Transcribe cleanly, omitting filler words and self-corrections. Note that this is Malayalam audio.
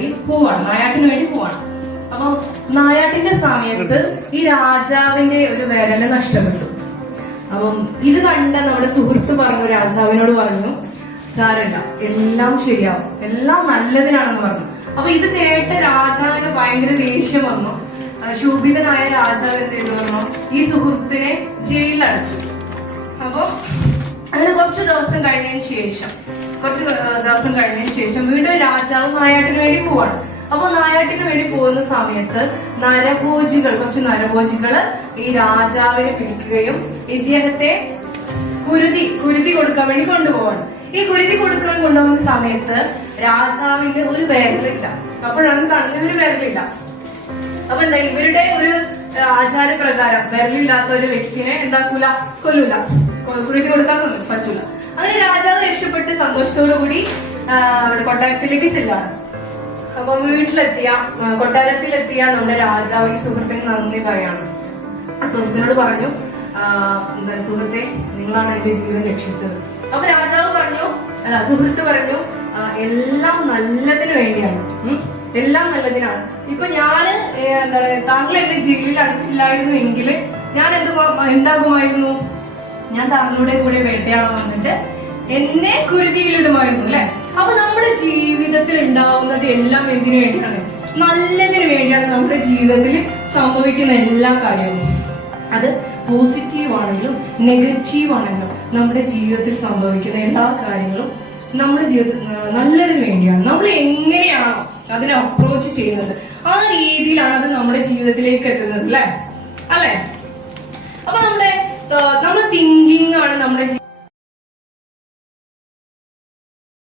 വേണ്ടി പോവാണ്, നായാട്ടിന് വേണ്ടി പോവാണ്. അപ്പൊ നായാട്ടിന്റെ സമയത്ത് ഈ രാജാവിന്റെ ഒരു വിരല് നഷ്ടപ്പെട്ടു. അപ്പം ഇത് കണ്ട നമ്മുടെ സുഹൃത്ത് പറഞ്ഞു, രാജാവിനോട് പറഞ്ഞു, സാരമില്ല, എല്ലാം ശരിയാവും, എല്ലാം നല്ലതിനാണെന്ന് പറഞ്ഞു. അപ്പൊ ഇത് കേട്ട രാജാവിന് ഭയങ്കര ദേഷ്യം വന്നു. ശോഭിതനായ രാജാവ് എന്ത് ചെയ്തു പറഞ്ഞു, ഈ സുഹൃത്തിനെ ജയിലിലടച്ചു. അപ്പൊ അങ്ങനെ കുറച്ചു ദിവസം കഴിഞ്ഞതിന് ശേഷം വീണ്ടും രാജാവ് നായാട്ടിന് വേണ്ടി പോവാണ്. അപ്പൊ നായാട്ടിന് വേണ്ടി പോകുന്ന സമയത്ത് കുറച്ച് നരഭോജികള് ഈ രാജാവിനെ പിടിക്കുകയും ഇദ്ദേഹത്തെ കുരുതി കൊടുക്കാൻ വേണ്ടി കൊണ്ടുപോവാണ്. ഈ കുരുതി കൊടുക്കാൻ കൊണ്ടുപോകുന്ന സമയത്ത് രാജാവിന്റെ ഒരു വിരലില്ല. അപ്പോഴാണ് കാണുന്ന ഒരു വിരലില്ല. അപ്പൊ എന്താ, ഇവരുടെ ഒരു ആചാരപ്രകാരം വിരലില്ലാത്ത ഒരു വ്യക്തിനെ എന്താക്കൂല, കൊല്ലൂല, കുരുതി കൊടുക്കാൻ പറ്റൂല. അങ്ങനെ രാജാവ് രക്ഷപ്പെട്ട് സന്തോഷത്തോടു കൂടി അവിടെ കൊട്ടാരത്തിലേക്ക് ചെല്ലാണ്. അപ്പൊ കൊട്ടാരത്തിലെത്തിയ നമ്മുടെ രാജാവ് ഈ സുഹൃത്തിന് നന്ദി പറയാണ്. സുഹൃത്തിനോട് പറഞ്ഞു, സുഹൃത്തെ, നിങ്ങളാണ് എന്റെ ജീവൻ രക്ഷിച്ചത്. അപ്പൊ സുഹൃത്ത് പറഞ്ഞു, എല്ലാം നല്ലതിന് വേണ്ടിയാണ്, എല്ലാം നല്ലതിനാണ്. ഇപ്പൊ ഞാന് താങ്കൾ എന്നെ ജയിലിൽ അടച്ചില്ലായിരുന്നു എങ്കിൽ ഞാൻ എന്താകുമായിരുന്നു, ഞാൻ താങ്കളുടെ കൂടെ വേട്ടയാടാൻ വന്നിട്ട് എന്നെ കുരുതിയിലിടുമായിരുന്നു, അല്ലെ? അപ്പൊ നമ്മുടെ ജീവിതത്തിൽ ഉണ്ടാവുന്നത് എല്ലാം എന്തിനു വേണ്ടിയാണ്? നല്ലതിന് വേണ്ടിയാണ്. നമ്മുടെ ജീവിതത്തിൽ സംഭവിക്കുന്ന എല്ലാ കാര്യവും, അത് പോസിറ്റീവ് ആണെങ്കിലും നെഗറ്റീവ് ആണെങ്കിലും, നമ്മുടെ ജീവിതത്തിൽ സംഭവിക്കുന്ന എല്ലാ കാര്യങ്ങളും നമ്മുടെ ജീവിതത്തിൽ നല്ലതിന് വേണ്ടിയാണ്. നമ്മൾ എങ്ങനെയാണോ അതിനെ അപ്രോച്ച് ചെയ്യുന്നത്, ആ രീതിയിലാണ് അത് നമ്മുടെ ജീവിതത്തിലേക്ക് എത്തുന്നത്, അല്ലെ? അപ്പൊ നമ്മുടെ തിങ്കിങ് ആണ് നമ്മുടെ